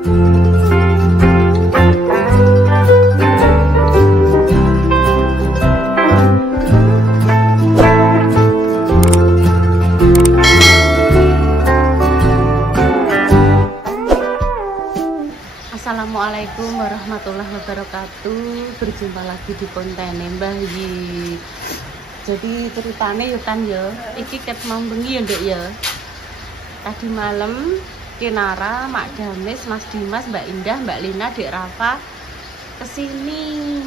Assalamualaikum warahmatullahi wabarakatuh. Berjumpa lagi di konten Mbah Yi. Jadi ceritanya yo kan yo, iki ket mau bengi ya Nduk ya. Tadi malam Kinara, Mak Damis, Mas Dimas, Mbak Indah, Mbak Lina, Dek Rafa kesini.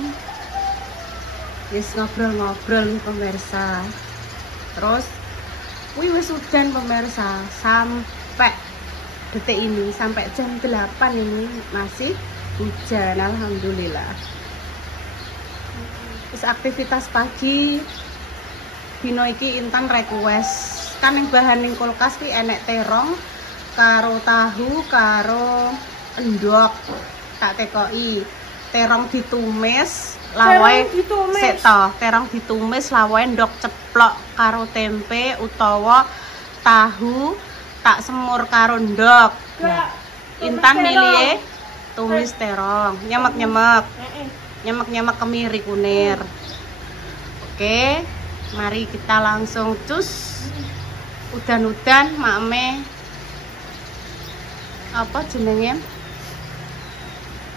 Yes, ngobrol-ngobrol nih pemirsa. Terus wis hujan pemirsa sampai detik ini, sampai jam 8 ini masih hujan, alhamdulillah. Terus aktivitas pagi dino iki Intan request kan yang bahan ning kulkas ki enek terong karo tahu karo endok. Tak tekoki terong ditumis lawae terong ditumis lawae endok ceplok karo tempe utawa tahu tak semur karo ndok. Nah, Intan milih tumis terong, nyemek-nyemek kemiri kunir. Oke, mari kita langsung cus. Udan-udan makme apa jenenge?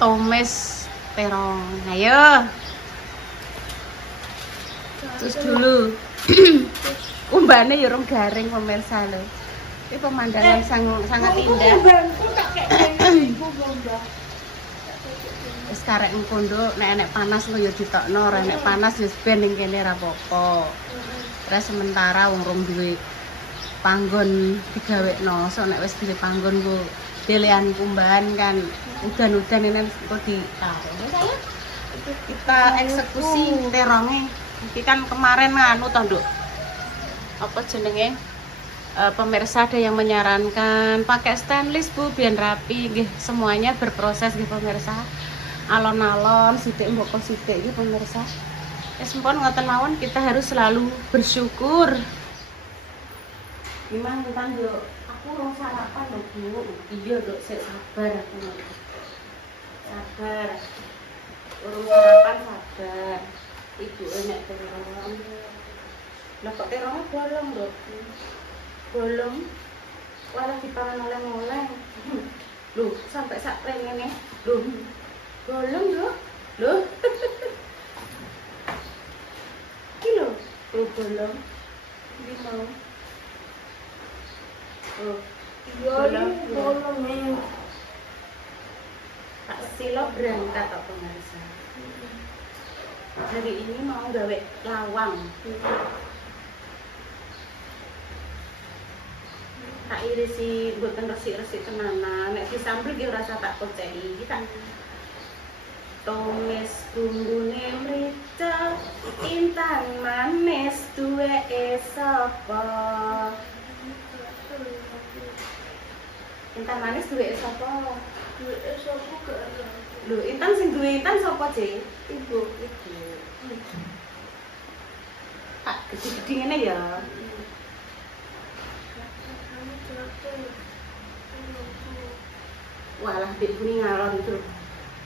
Tumis terong. Ayo. Cus dulu. Umbane ya urung garing pemirsa lho. Ini pemandangan sangat indah. Wis karek engko nek panas lho ya ditokno, nek panas wis ben ning kene ra apa-apa. Terus sementara wong rong duwe panggon digawekno, so nek wis duwe panggon ku delean kumbahan kan udan-udan ini kok ditaruh. Kita eksekusi terongnya. Iki kan kemarin nganu to, Nduk. Apa jenenge? Pemirsa ada yang menyarankan pakai stainless Bu biar rapi nggih, semuanya berproses nggih pemirsa. Alon-alon sithik mboko sithik nggih pemirsa. Wis mpun ngoten mawon, kita harus selalu bersyukur. Gimana Intan yo? Aku mau sarapan lho Bu. Iya Dok, sik sabar aku. Sabar. Urung sarapan sabar. Ibu enek terong. Lah kok terongnya bolong, Dok? Bolong walah dipangan oleh-oleh. Loh, sampai sak rene. Loh. Bolong yo. Loh. Iki lho, bolong. Iki mau. Oh, bolong nih. Tak silo berangkat kok pemirsa. Hari ini mau gawe lawang. Tak irisi mboten resik-resik tenanan, nek disambel ki ora usah tak koceki iki tak tumis bumbune mrica Intan manis duweke sapa. Intan manis duweke sapa? Duweke sapa gak ana. Lho, Intan sing duwe Intan sapa, Ce? Ibu. Tak gede-gede ngene ya. Walah Mbak Buni ngalor itu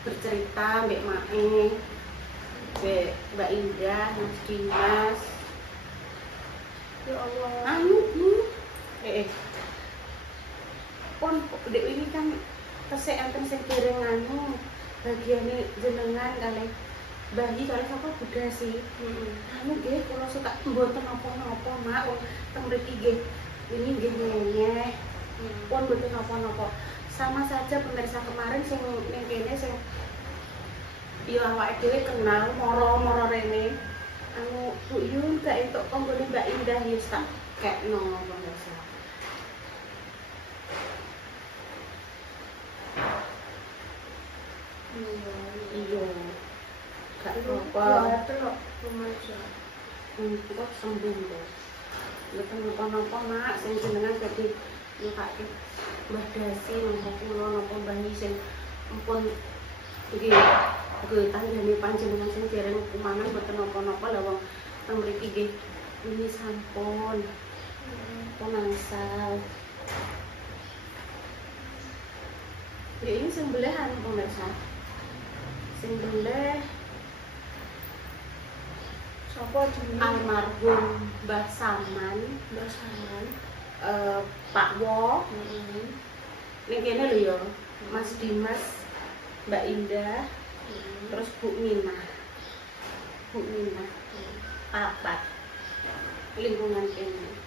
bercerita Mbak Mae, Mbak Indah, Mas Dimas. Ya Allah. Anu Bu. Pon Dek ini kan kesehatan sing dereng anu bagiane jenengan kali bayi kali sapa Budasi. Anu nggih kula suka mboten napa-napa Mak wong teng mriki nggih ini nggih nyenyeh. Pun mboten napa-napa. Sama saja pemirsa kemarin sing ning kene sing yo awake dhewe kenal moro-moro rene. Anu Bu Yun gak entuk konggone Mbak Indah ya tak kekno pemirsa. Iya. Gak apa-apa. Telok pemirsa. Kok sembuh lho. Mboten napa-napa Mak, sing jenengan dadi nyukake Mbah Dasi napa kula napa Mbah sing empun nggih tanggane panjenengan sing dereng kumanan mboten napa-napa lha wong teng mriki nggih ini sampun pun angsal. Ya ini sembelihan pemirsa. Sembelih Sopo jenenge? almarhum Mbah Saman, Pak Wo. Ning kene lho ya, Mas Dimas, Mbak Indah, terus Bu Minah. Papat. Lingkungan kene.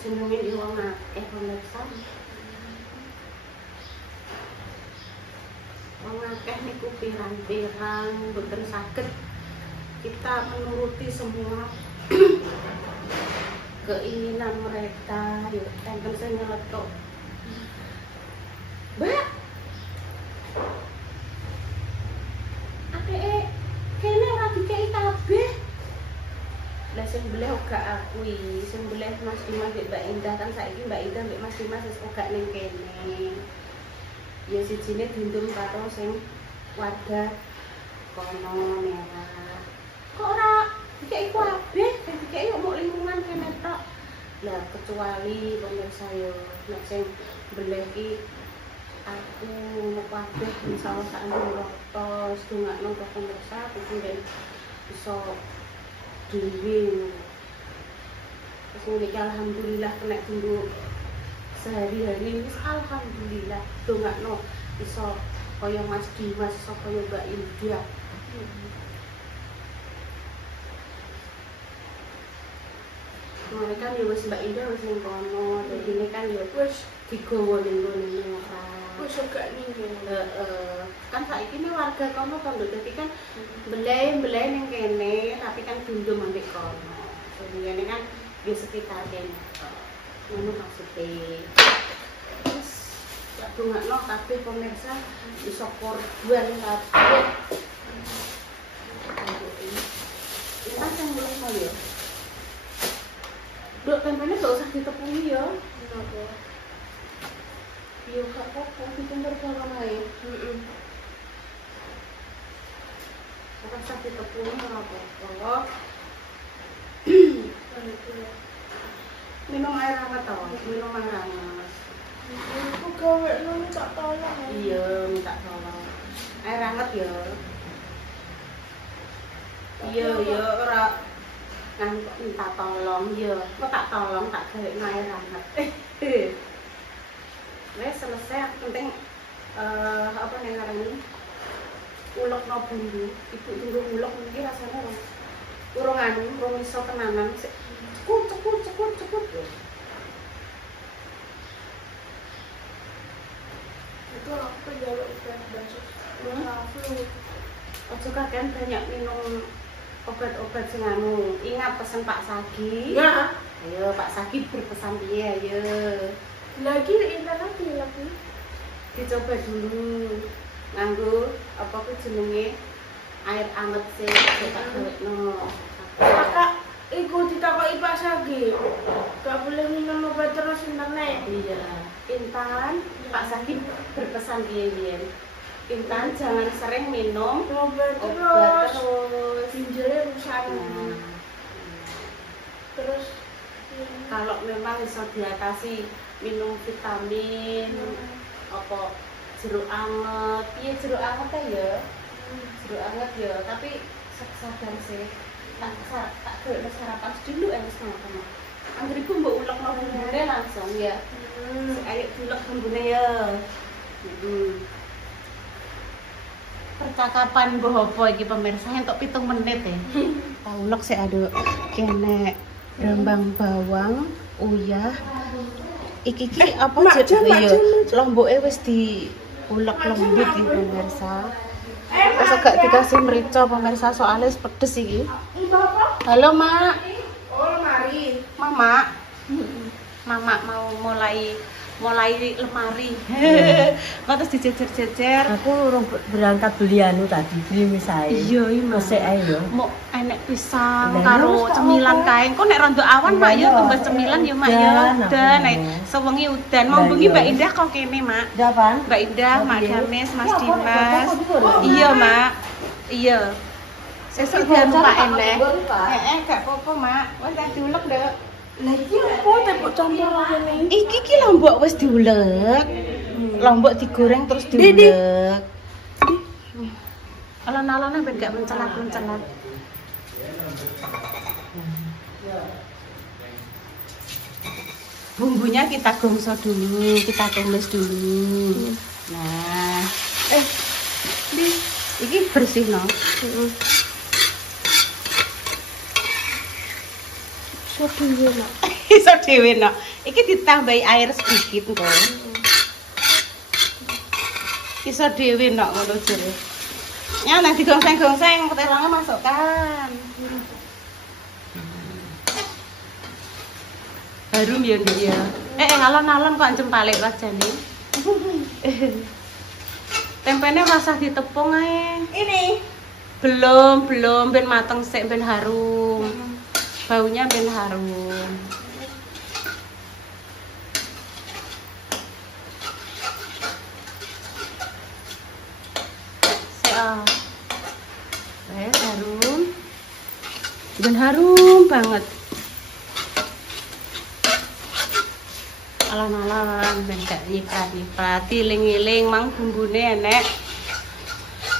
Jenenge di wong akeh pemirsa. Wong akeh niku pirang-pirang boten saged kita menuruti semua keinginan mereka. Yuk, enten sing nyeletuk. Mbak, adeke kene ora dikei kabeh. Lah sembelih uga akui, sembelih Mas Dimas mbek Mbak Indah kan saiki Mbak Indah mbek Mas Dimas wis uga ning kene. Ya sijine dindum karo sing warga kono merah. Kok ora dikei kabeh, dikei omok lingkungan kene tok. Lah kecuali pemirsa yo nek sing mbelih iki aku ngono kabeh insyaallah sak ngrotos dongakno ke pemirsa kuwi iso dhewe. Terus niki alhamdulillah kena tunggu sehari-hari wis alhamdulillah dongakno iso kaya Mas Dimas, iso kaya Mbak Indah. Nah, kan ya wis Mbak Indah wis ning kono, dadi ini kan ya wis digawa ning ngene ora. Wis gak ning kene. Kan saiki ne warga kono kan lho, dadi kan belai ning kene, tapi kan dundum ambek kono. Jadi kan di sekitar kene. Ngono maksudnya. Terus ya dongakno kabeh pemirsa iso korban kabeh. Ini kan yang mulai mau ya. Dok, tempenya gak usah ditepungi ya. Kenapa? Yo gak apa-apa, ditunggu bawang ae. Ora usah ditepungi ora apa-apa. Minum air hangat tau, minum air hangat. Aku gawe nang tak tolong. Iya, minta tolong. Air hangat ya. Iya, ora kan kok minta tolong ya. Kok tak tolong tak gawe air hangat. Wes selesai, penting apa ning ngarani? Ulekno bumbu. Ibu tunggu ulek iki rasane urung iso tenanan. Cekut. Itu aku jaluk ikan basus. Flu. Ojo kakean banyak minum obat-obat sing anu. Ingat pesan Pak Sagi. Ya. Ayo Pak Sagi berpesan piye ayo. Lagi lagi. Dicoba dulu nganggo apa ku jenenge air anget sih tak gawekno. Kakak iku ditakoki Pak Sagi. Gak boleh minum obat terus internet. Iya. Intan, Pak Sagi berpesan piye-piye. Intan jangan sering minum Obat obat terus. terus. Ginjalnya rusak. Nah, Terus kalau memang bisa diatasi minum vitamin apa jeruk anget. Iya jeruk anget ya. Jeruk anget ya, tapi sadar sih. Tak gawe sarapan dulu wis ngoten. Anggere iku mbok ulekno bumbune langsung ya. Ayo dilek bumbune ya. Percakapan mbah apa iki pemirsa entuk 7 menit ya. Tak ulek sik aduk kene rembang bawang, uyah. Iki apa jenenge ya? Lomboke wis diulek lembut iki pemirsa. Terus gak dikasih merica pemirsa soalnya pedes iki. Halo Mak. oh mari. Mama mau mulai mulai lemari. Kok terus dijejer-jejer. Aku urung berangkat beli anu tadi, beli misae. Iya, Mesek ae yo. Mau enek pisang Lah, karo wis tak cemilan apa. kae. Kok nek rondo awan mak ya Iya, tumbas cemilan ya mak ya. udan, Udan, aku nek mau. sewengi udan. Mau Lah, bengi iya. Mbak Indah kok kene mak. Japan? Mbak Indah, Oh, Mak iya. Gamis, Mas Ya, apa, nek Dimas. bapak kok dulu? Iya mak. Iya. Sesuk dia lupa enek. Lupa. Gak apa-apa mak. Wes tak diulek Dek. Lah iki opo tepuk campur ngene? Iki ki lombok wis diulek. Lombok digoreng terus diulek. Alon-alonnya ben gak mencelat-mencelat. Bumbunya kita gongso dulu, kita tumis dulu. Nah, iki bersih no. Sedih mak. Iso dhewe no. Iki ditambahi air sedikit kok. Iso dhewe no ngono jere. Ya nek digongseng-gongseng petelangnya masukkan. Harum ya Ndik ya. Alon-alon kok jempalik rasane. Tempenya rasa ditepung ae. Ini. Belum ben mateng sik ben harum. Baunya ben harum. Harum. Ben harum banget. Alon-alon ben gak nyiprat-nyiprat, iling-iling mang bumbune enek.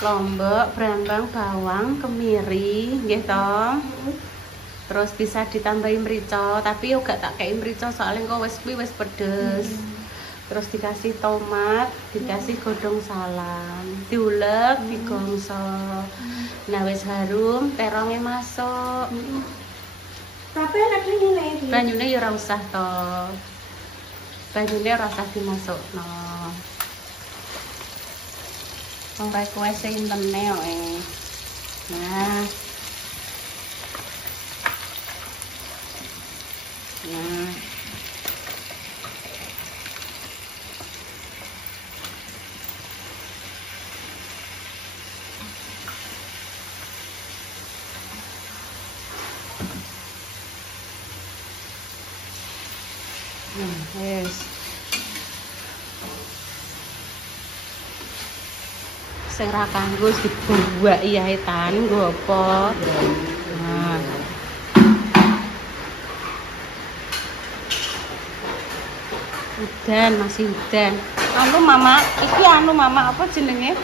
Lombok, brambang, bawang, kemiri, nggih to. Terus bisa ditambahi merica, tapi yo gak tak kei merica soalnya kok wis pedes. Terus dikasih tomat, dikasih godong salam, diulek, digongso. Nah wis harum, terongnya masuk. Tapi enak ini. Banyune ya ora usah to. Banyune ora usah dimasukno. Wong kae kowe sing intene kok. Nah. Yes. Sing ra kanggo dibuwaki ae tan nggo apa. Nah. Udan, masih udan. Mama, iki mama apa jenenge?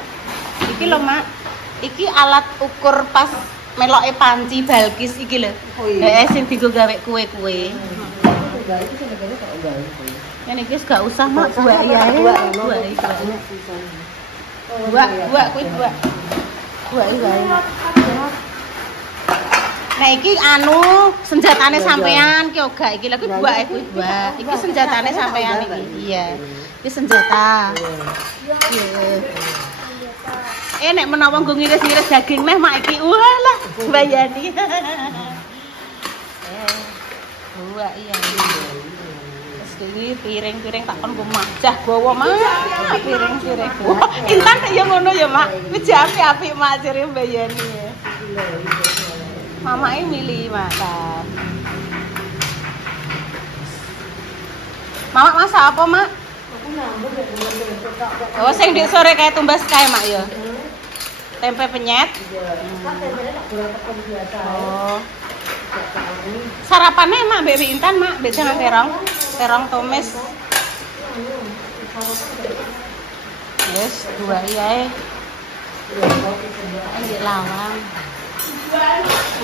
Iki lho, Mak. Iki alat ukur pas meloke panci Balkis iki lho. Oh iya. Sing dienggo gawe kue-kue. Enggak, itu sebenarnya kok enggak. Ini guys gak usah mak buat ya buat kuwi buat nah iki anu senjatane sampean ki oga iki lho kuwi buat kuwi buat iki senjatane sampean iki iya iki senjata iya nek menawa nggo ngiris-ngiris daging meh mak iki walah bayani buat iya ini piring-piring tak kon nggo majah bawa mak piring-piring. Wah, Intan ya ngono ya, Mak. Wis apik-apik mak jere mbayani ya. Mamake milih makan. Mama masak apa, Mak? Aku nambah ya dengan Oh, sing dik sore kayak tumbas kae, Mak ya. Tempe penyet. Kan tempenya tak kurang tepung biasa. Oh. Sarapannya Mak mbek Intan, Mak, mbek jangan terong tumis. Yes, dua ya. Ini lawang.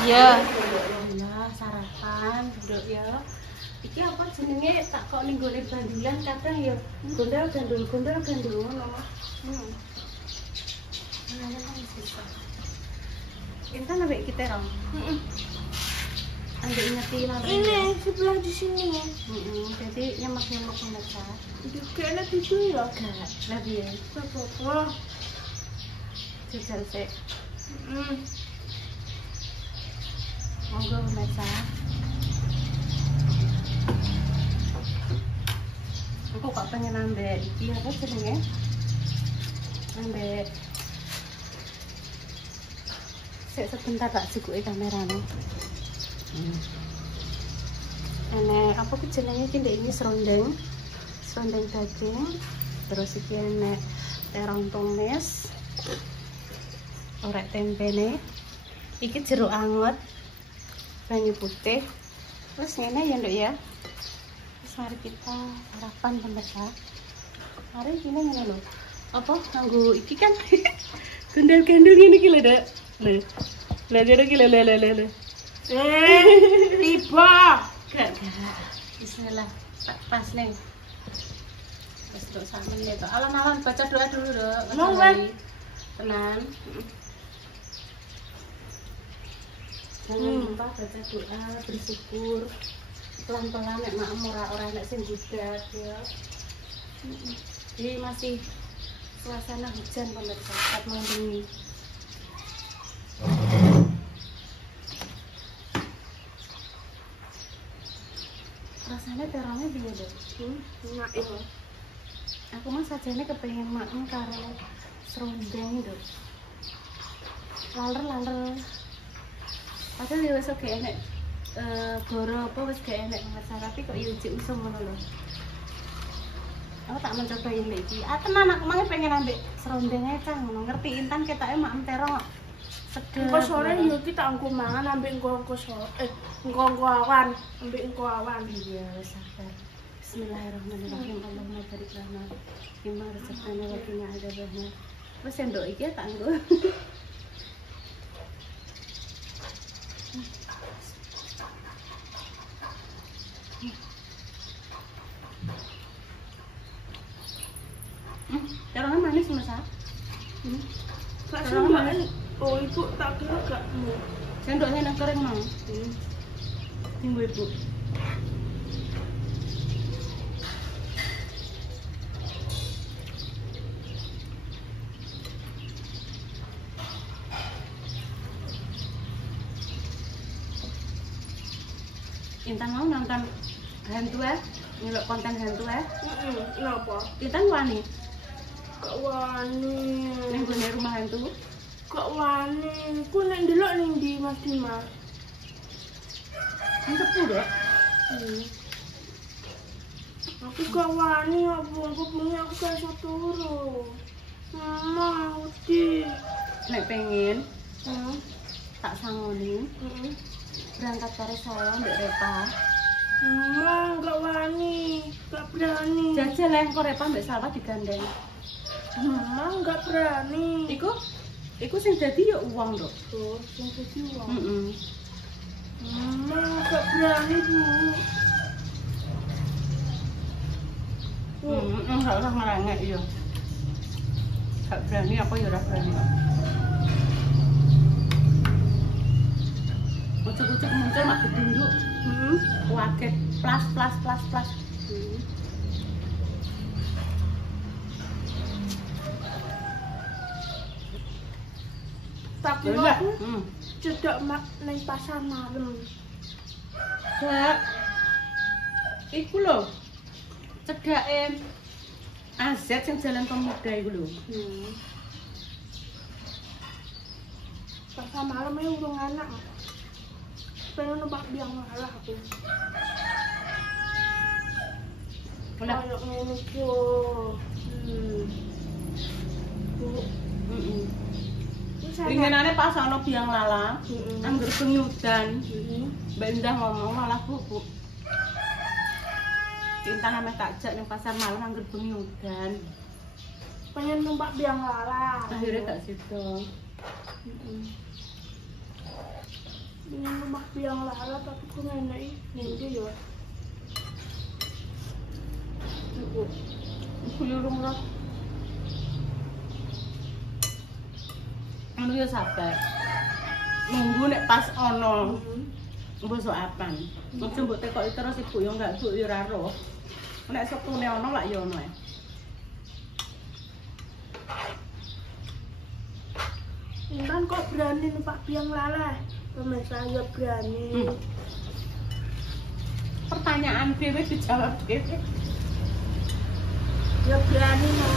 Iya. Nah, sarapan duduk ya. Iki apa jenenge tak kok ning gone bandulan kadang ya gondal-gandul ngono, Mak. Intan ambek kita terong. Ambil ngerti lah. Ini sebelah di sini. Jadi nyemak-nyemak mereka. Kayaknya itu ya. Lagi ya. Apa-apa. Jajal sih. Monggo mereka. Aku kok pengen ambek iki apa jenenge? Ambek sebentar tak cukuki kamerane. Enek apa ki jenenge iki ndek ini serondeng daging. Terus iki enek terong tumis. Orek tempene. Iki jeruk anget. Banyu putih. Terus ngene ya, Nduk ya. Terus mari kita sarapan pemirsa. Mari gini ngene lho. Apa nganggo iki kan gendel-gendel ngene iki lho, Dek. Lho. Lah jare iki lho. Tiba. Gak. Bismillah. Pas nih. Terus untuk sak menit. Alon-alon baca doa dulu, Dok. Mau, Wan. Tenang. Jangan lupa baca doa, bersyukur. Pelan-pelan nek makmur ora nek sing budak ya. Ini masih suasana hujan pemirsa, saat mau bengi. Rasanya terongnya gimana, Dok? Enak itu. Aku mah sajane kepengen makan karo serundeng, Dok. Laler. Padahal ya wis oke enek goro apa wis gak enek pemirsa, tapi kok ya ujik usum ngono lho. Aku tak mencoba ini iki. Tenan aku mah pengen ambek serundeng ae Kang, ngono ngerti Intan ketoke mak terong kok seger. Engko sore yo ki tak engko mangan ambek engko sore. Engko awan, ambek engko awan. Iya, wis sabar. Bismillahirrahmanirrahim. Allahumma barik lana fima razaqtana wa qina adzabannar. Wis endok iki tak nggo. Terongnya manis Mas. Terong manis. Oh, Ibu tak kira gak mau. Sendoknya nang kering mau. Tunggu Ibu. Intan mau nonton hantu ya? Ngelok konten hantu ya? Kenapa? Intan wani? Gak wani. Ning gone rumah hantu? Gak wani. Ku nek ndelok ning ndi Mas Dimas? Ini sepuh, Dok. Aku gak wani, aku punya aku gak iso turu. Mama, udah. Nek pengen tak sangoni berangkat karo saya mbak Repa. Mama, gak wani, gak berani. Jajal lah kok Repa mbak Salwa digandeng. Mama, gak berani. Iku sing dadi ya uang, Dok. Tuh, yang jadi uang. Heeh. Mama, gak berani, Bu. Enggak usah ngerengek iya. Gak berani apa ya ora berani. Ucuk-ucuk muncul mak gedunduk. Waget plas. Tapi aku cedak nang pasar malam. Gak. Iku lho. Cedake Azet sing Jalan Pemuda iku lho. Pasar malam ini urung anak. Pengen numpak biang malah aku. Lah Kayak ngene iki yo. Bu. Ringenane pas ana biang lala, angger bengi udan. Mbak Indah ngomong malah Bu. Intan ame takjak ning pasar malam angger bengi udan. Pengen numpak biang lala. Akhirnya gak sido. Pengen numpak biang lala tapi ku ngene iki yo. Kuyurung roh. Anu ya sabar. Nunggu nek pas ono. Mbok apan. Ojo mbok tekoki terus ibu yo enggak Bu yo ora roh. Nek sepune ono lak yo ono. Intan kok berani numpak biang lala? Pemirsa ya berani. Pertanyaan dhewe dijawab dhewe. Ya berani no.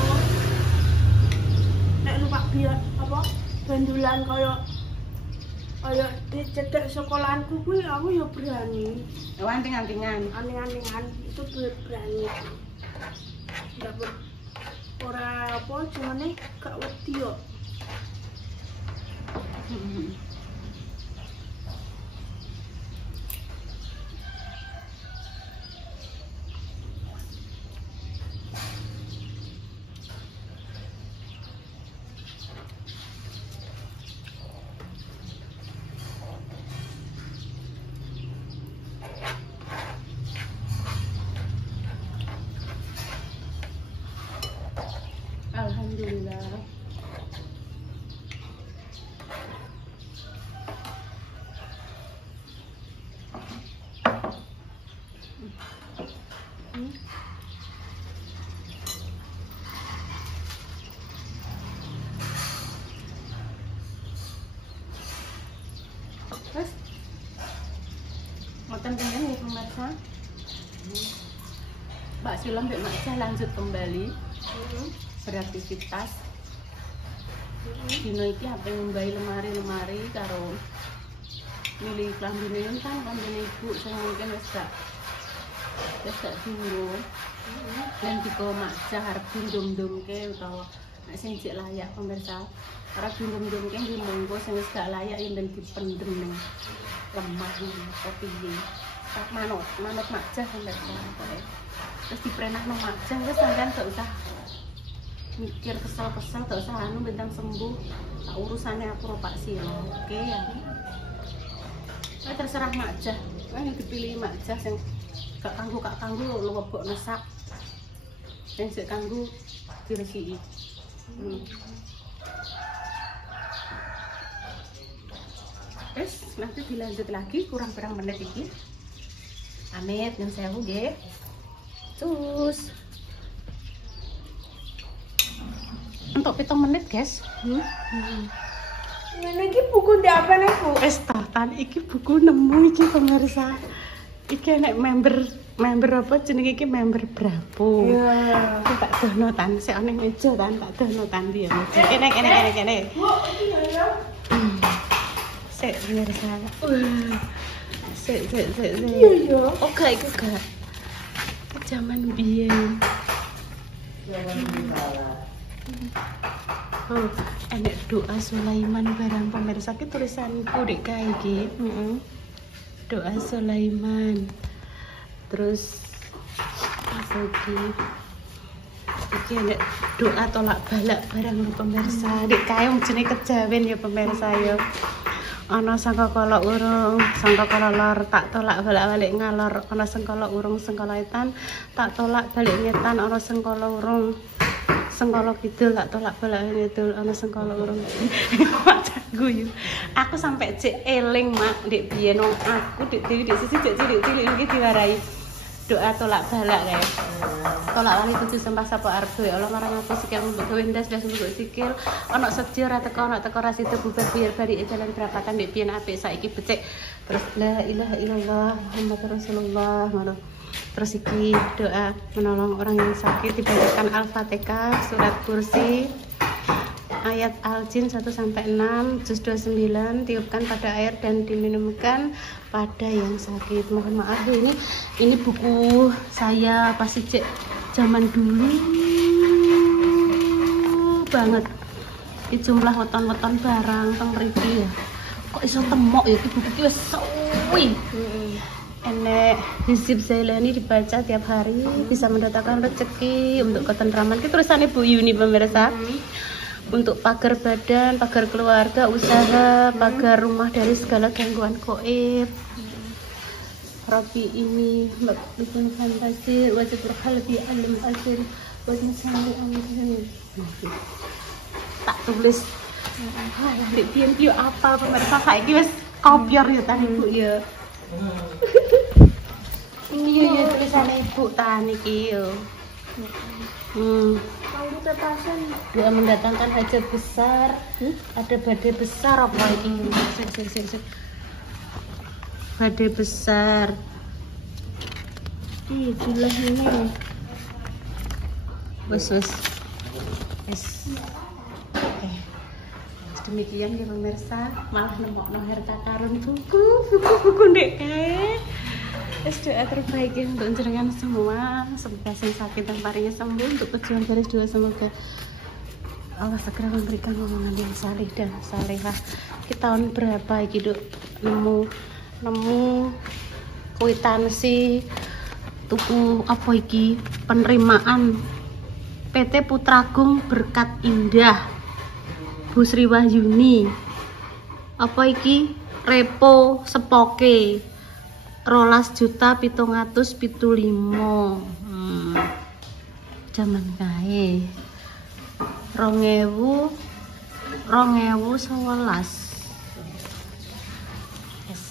Nek numpak biar apa? Bandulan kaya dicedek sekolahanku kuwi aku ya berani. Anting-antingan. Aneh-anehan itu berani. Enggak ora apa jenenge gak wedi yo. Alhamdulillah. Terus ngoten kene nih pemirsa. Mbak Sila Mbak Maksa lanjut kembali beraktivitas. Dino iki apa ngumbahi lemari karo milih klambine kan klambine ibu sing mungkin wis gak dinggo. Dan diko Maksa arep dindum-dumke utawa nek sing jek layak pemirsa. Ora dindum-dumke nggih monggo sing wis gak layak yen dipendem ning lemah apa piye. Tak manut Maksa pemirsa. Terus diprenah nang Maksa wis sampean gak usah mikir kesel-kesel, gak usah anu bentang sembuh. Tak urusannya aku ro Pak Sila. Oke ya. Terserah Maksa. Yang dipilih Maksa sing gak kanggo lu webok nesak. Sing sik kanggo diresiki. Terus nanti dilanjut lagi kurang berapa menit iki. Amit yang sewu nggih. Terus untuk 7 menit guys. Ngene iki buku ndak apa nih Bu? Wis tan iki buku nemu iki pemirsa. Iki nek member apa jenenge iki member Bravo. Iya. Tak dono tan sik ana meja tan tak dono tan dia. Kene. Bu, iki ya. Sik pemirsa. Sik. Iya ya. Oh gak iku gak. Zaman biyen. Oh, enek doa Sulaiman barang pemirsa ki tulisanku dek kae iki. Doa Sulaiman. Terus apa iki? Iki enek doa tolak balak barang pemirsa. Dek kae wong jenenge kejawen ya pemirsa ya. Ana sangkakala urung, sangkakala lor tak tolak balik ngalor. Ana sangkala urung, sangkala etan tak tolak balik ngetan. Ana sangkala urung, sengkala kidul tak tolak balik ngidul. Ana sengkala urung. Mak guyu. Aku sampai cek eling mak ndek biyen wong aku ndek dewi ndek sisi cek cilik-cilik iki diwarai doa tolak balak kae. Tolak wali 7 sembah sapa arep ya Allah marang aku sikil mbok gawe ndas mbok sikil ana sedya ora teko ana teko ra sida bubar biar bari jalan berapatan ndek biyen apik saiki becik. Terus la ilaha illallah Muhammadur Rasulullah ngono. Terus iki doa menolong orang yang sakit dibacakan Al-Fatihah, surat Kursi, ayat Al-Jin 1-6, juz 29, tiupkan pada air dan diminumkan pada yang sakit. Mohon maaf ini buku saya pasti cek zaman dulu banget. Ini jumlah weton-weton barang teng mriki ya. Kok iso temok ya iki buku iki wis suwi. Enek Hizib Zailani dibaca tiap hari bisa mendatangkan rezeki untuk ketentraman. Itu tulisannya Bu Yuni pemirsa. Untuk pagar badan, pagar keluarga, usaha, pagar rumah dari segala gangguan gaib. Rabbi ini bikin fantasi, wajib berhalbi alim asir, wajib sami amin. Tak tulis. Ndek pian piye apa pemirsa saiki wis kopior ya tadi Bu ya. Iya tulisannya ibu tahan iki yo. Kamu tepasan. Doa mendatangkan hajat besar. Ada badai besar apa iki? Sik. Badai besar. Ih, jelas ini. Wes. Oke. Demikian ya pemirsa, malah nemokno harta karun buku ndek kae. Wis doa terbaik ya untuk jenengan semua, semoga sing sakit dan paringnya sembuh, untuk tujuan garis dua semoga Allah segera memberikan omongan yang salih dan salehah. Kita tahun berapa iki Duk nemu kwitansi tuku apa iki penerimaan PT Putragung Berkat Indah Bu Sri Wahyuni. Apa iki repo sepoke 12.775.000. Jaman kae 2011. Yes.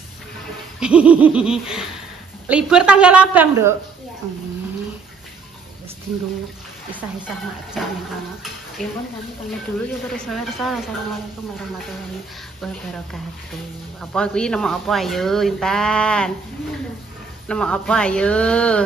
Libur tanggal abang, Dok? Iya. Wis tinggu isah-isah macan kana. Pun kami pamit dulu ya terus pemirsa. Assalamualaikum warahmatullahi wabarakatuh. Apa kuwi nama apa ayo Intan? Nama apa ayo?